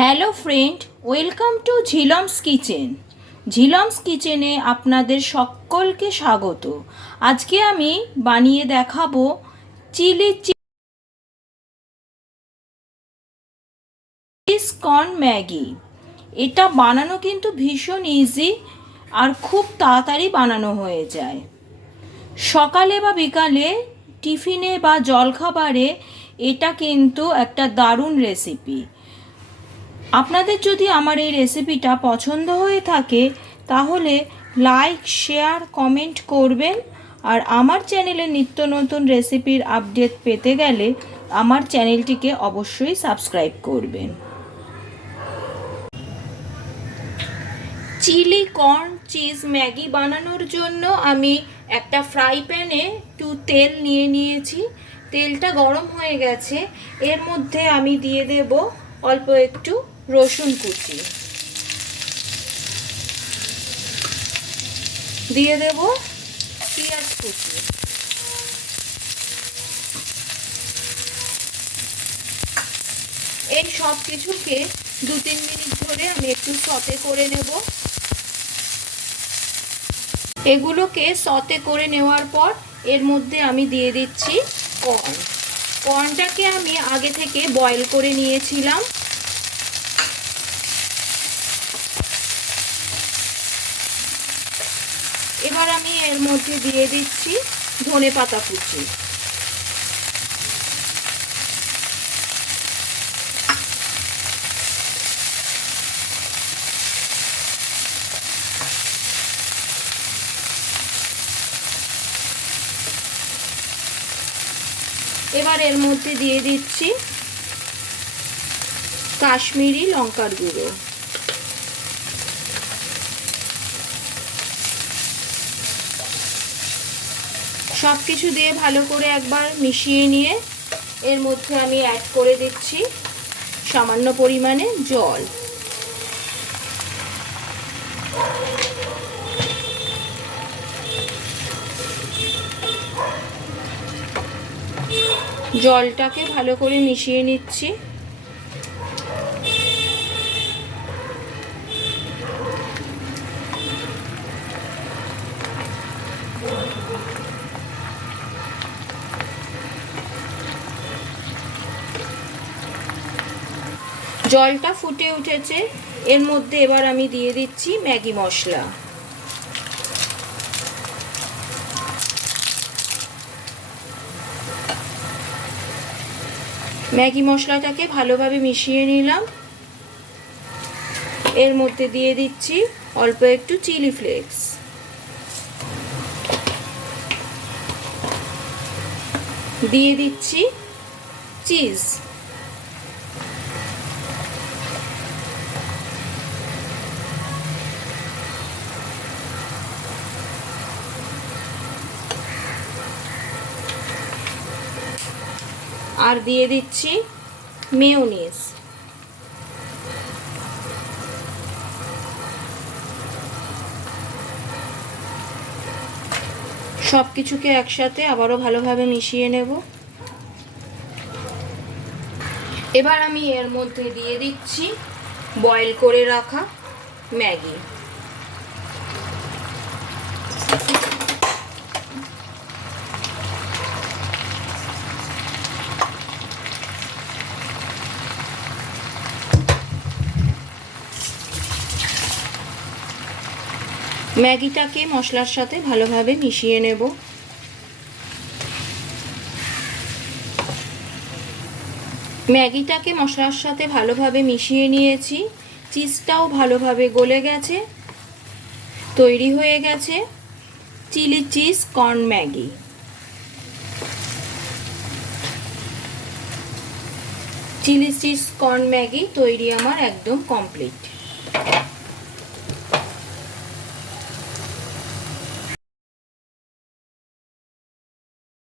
Hello friend, welcome to Jhilam's kitchen. Jhilam's কিচেনে আপনাদের সকলকে স্বাগত। আজকে আমি বানিয়ে দেখাবো চিলি চিজ কর্ন ম্যাগি। এটা বানানো কিন্তু ভীষণ ইজি আর খুব তাড়াতাড়ি বানানো হয়ে যায়। সকালে বা বিকালে টিফিনে বা জলখাবারে এটা কিন্তু একটা দারুণ রেসিপি। আপনাদের যদি আমার এই রেসিপিটা পছন্দ হয়ে থাকে তাহলে লাইক, শেয়ার, কমেন্ট করবেন। আর আমার চ্যানেলে নিত্য নতুন রেসিপির আপডেট পেতে গেলে আমার চ্যানেলটিকে অবশ্যই সাবস্ক্রাইব করবেন। চিলি কর্ন চিজ ম্যাগি বানানোর জন্য আমি একটা ফ্রাই প্যানে একটু তেল নিয়েছি। তেলটা গরম হয়ে গেছে। এর মধ্যে আমি দিয়ে দেব অল্প একটু রসুন কুচি, দিয়ে দেব পেঁয়াজ কুচি, এই সব কিছুকে 2-3 মিনিট ধরে আমি একটু সতে করে নেব। এগুলোকে সতে করে নেওয়ার পর এর মধ্যে আমি দিয়ে দিচ্ছি কর্নটাকে আমি আগে থেকে বয়েল করে নিয়েছিলাম। এবার আমি এর মধ্যে দিয়ে দিচ্ছি ধনেপাতা কুচি, এবার এর মধ্যে দিয়ে দিচ্ছি কাশ্মীরি লঙ্কার গুঁড়ো, সব কিছু দিয়ে ভালো করে একবার মিশিয়ে নিয়ে এর মধ্যে আমি অ্যাড করে দিচ্ছি সামান্য পরিমাণে জল। জলটাকে ভালো করে মিশিয়ে নিচ্ছি। জলটা ফুটে উঠেছে। এর মধ্যে এবার আমি দিয়ে দিচ্ছি ম্যাগি মশলা। ম্যাগি মশলাটাকে ভালোভাবে মিশিয়ে নিলাম। এর মধ্যে দিয়ে দিচ্ছি অল্প একটু চিলি ফ্লেক্স, দিয়ে দিচ্ছি চিজ, আর দিয়ে দিচ্ছি মেয়োনিজ। সব কিছুকে একসাথে আবারও ভালোভাবে মিশিয়ে নেব। এবার আমি এর মধ্যে দিয়ে দিচ্ছি বয়েল করে রাখা ম্যাগি। ম্যাগিটাকে মশলার সাথে ভালোভাবে মিশিয়ে নেব। ম্যাগিটাকে মশলার সাথে ভালোভাবে মিশিয়ে নিয়েছি। চিজটাও ভালোভাবে গলে গেছে। তৈরি হয়ে গেছে chilli cheese corn Maggi. Chilli cheese corn Maggi তৈরি আমার একদম কমপ্লিট।